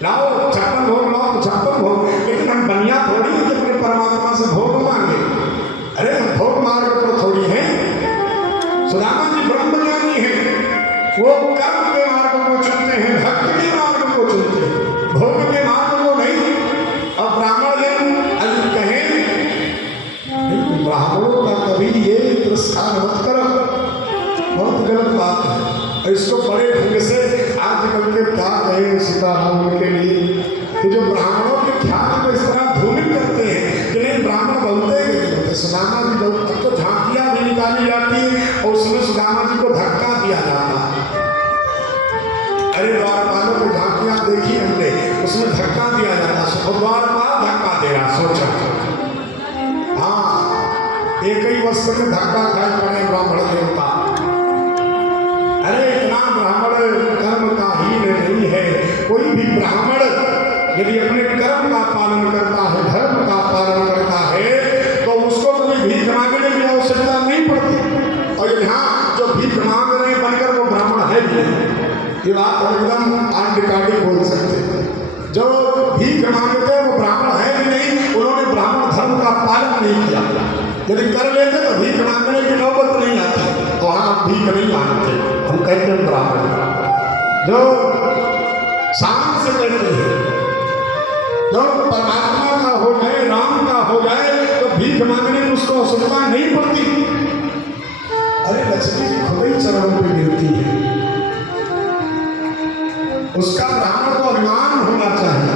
लाओ 56 भोग लाओ तो 56 भोग, लेकिन हम बनिया थोड़ी कि अपने परमात्मा से भोग मांगे। अरे हम भोग मार्ग पर थोड़ी हैं। सुदामा जी ब्रह्मज्ञानी हैं, वो कर्म के मार्ग को चुनते हैं, भक्ति के मार्ग को चुनते हैं, भोग के मार्ग को नहीं। और ब्राह्मण जन कहें नहीं, ब्राह्मणों का कभी ये तिरस्कार मत करो, बहुत गलत बात है। इसको बड़े ढंग से आजकल के क्या कहें सीताराम के लिए कि जो ब्राह्मणों के ख्याल को इस तरह भूमिक करते हैं कि नहीं ब्राह्मण बोलते हैं। सुदामा जी अब तो झांकियां भी निकाली जाती है और उसमें सुदामा जी को धक्का दिया जाता है। अरे द्वारपालों को झांकियां देखी हमने, उसमें धक्का दिया जाता, द्वारपाल धक्का दे रहा, सोचा। हाँ, एक ही वस्त्र में धक्का खाए पड़े ब्राह्मण देवता। अरे इतना ब्राह्मण कर्म का हीन नहीं है। कोई भी ब्राह्मण यदि अपने कर्म का पालन करता है, धर्म का पालन करता है, तो उसको कभी भीख मांगने की आवश्यकता नहीं पड़ती। और यहाँ जो भीख मांग रहे बनकर वो ब्राह्मण है भी नहीं, ये बात एकदम आंटिकाटी बोल सकते हैं। जो भीख मांगते हैं वो ब्राह्मण है भी नहीं, उन्होंने ब्राह्मण धर्म का पालन नहीं किया। यदि कर लेते तो भीख मांगने की नौबत नहीं आती। तो हाँ, भीख नहीं मांगते, हम कहते हैं ब्राह्मण जो शान से कहते हैं, जो परमात्मा का हो जाए, राम का हो जाए, तो भीख मांगने में उसको आवश्यकता नहीं पड़ती। अरे लक्ष्मी जी खुद ही चरणों पर गिरती है, उसका ब्राह्मण को अभिमान होना चाहिए।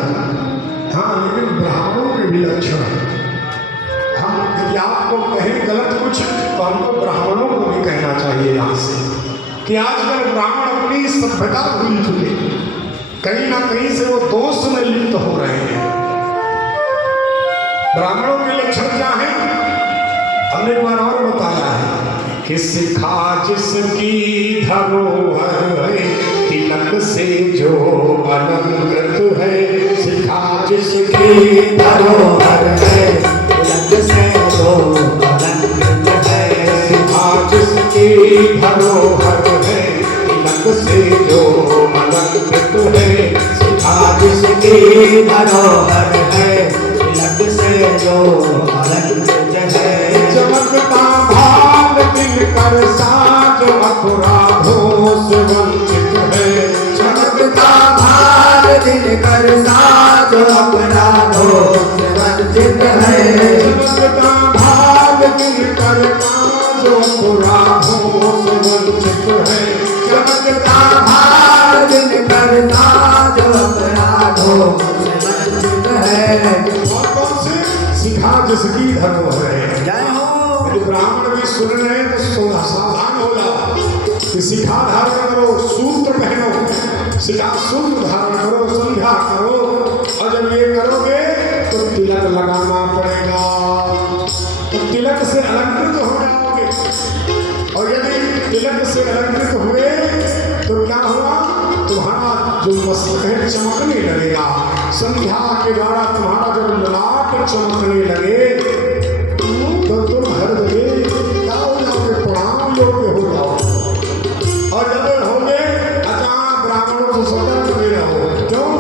हाँ, लेकिन ब्राह्मणों के भी लक्षण है। हम यदि आपको कहें गलत कुछ तो हमको ब्राह्मणों को भी कहना चाहिए यहाँ से कि आजकल ब्राह्मण अपनी सभ्यता भूल चुके, कहीं ना कहीं से वो दोष में लिप्त हो रहे हैं। ब्राह्मणों के लक्षण क्या है हमने एक बार और बताया है कि सिखा जिसकी धरोहर है, तिलक से जो अलंकृत है। सिखा जिसकी धरोहर है, तिलक से जो अलंकृत है। सिखा जिसकी धरोहर है, तिलक से जो अलंकृत है। सिखा जिसकी धरोहर है, तिलक से जो अलंकृत है। चमकता भाग दिनकर साज अपराधों से वंचित है। चमकता भाग दिनकर साज अपराधों से वंचित है। चमकता भाग दिनकर साज अपराधों से वंचित है। चमकता भाग दिनकर साज अपराधों से वंचित है। और कौन से सिखा जिसकी धरोहर है। जय हो। ब्राह्मण भी सुन रहे हैं तो सावधान हो जाओ कि सिखा धारण करो, सूत्र पहनो, सिखा सूत्र धारण करो, संध्या करो। और जब ये करोगे तो तिलक लगाना पड़ेगा, तो तिलक से अलंकृत हो जाओगे। और यदि तिलक से अलंकृत हुए तो क्या होगा, तुम्हारा जो मस्तक है चमकने लगेगा। संध्या के द्वारा तुम्हारा जब ललाट चमकने लगे तो तुम हर जगह क्या हो जाओगे, प्रणाम योग्य हो जाओ। और जब होगे अचानक ब्राह्मणों से स्वतंत्र भी रहो। क्यों?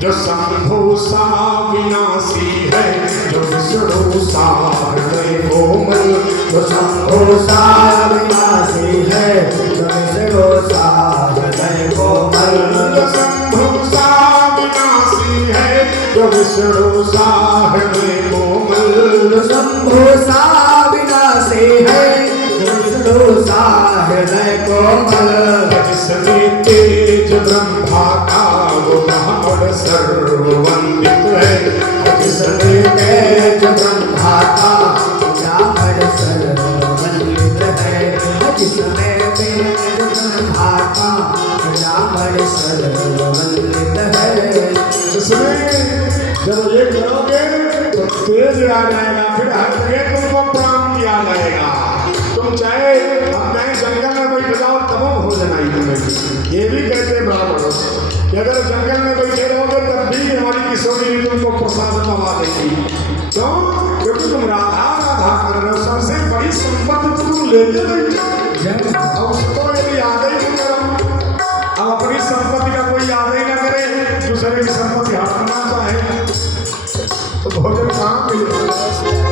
जो शंभु सा विनाशी है, जो विष्णु सा हृदय कोमल। जो शंभु सा विनाशी है, जो विष्णु सा हृदय कोमल। जो शंभु सा विनाशी है, जो विष्णु सा हृदय कोमल। शंभु सा विनाशी है, जो विष्णु सा हृदय कोमल। जिसमें तेज ब्रह्मा का वो ब्राह्मण सर्ववंदित है। जिसमें तेज ब्रह्मा का ब्राह्मण सर्ववंदित है। जिसमें तेज ब्रह्मा का ब्राह्मण सर्ववंदित है। इसमें जब ये करोगे तो तेज आ जाएगा, फिर हर जगह तुमको प्रणाम किया जाएगा। तुम चाहे अपने जंगल में बैठ जाओ तब भोजन आई तुम्हें। ये भी कहते ब्राह्मण कि अगर जंगल में बैठे रहोगे तब भी हमारी किशोरी तुमको प्रसाद पवा देगी। क्यों? क्योंकि तुम राधा राधा कर रहे हो। सबसे बड़ी संपत्ति तुम लेते बैठे और उसको यदि याद ही नहीं करो। अब अपनी संपत्ति का कोई याद ही न करे, दूसरे तरह की संपत्ति हाथ में ना चाहे तो भोजन कहाँ मिलेगा।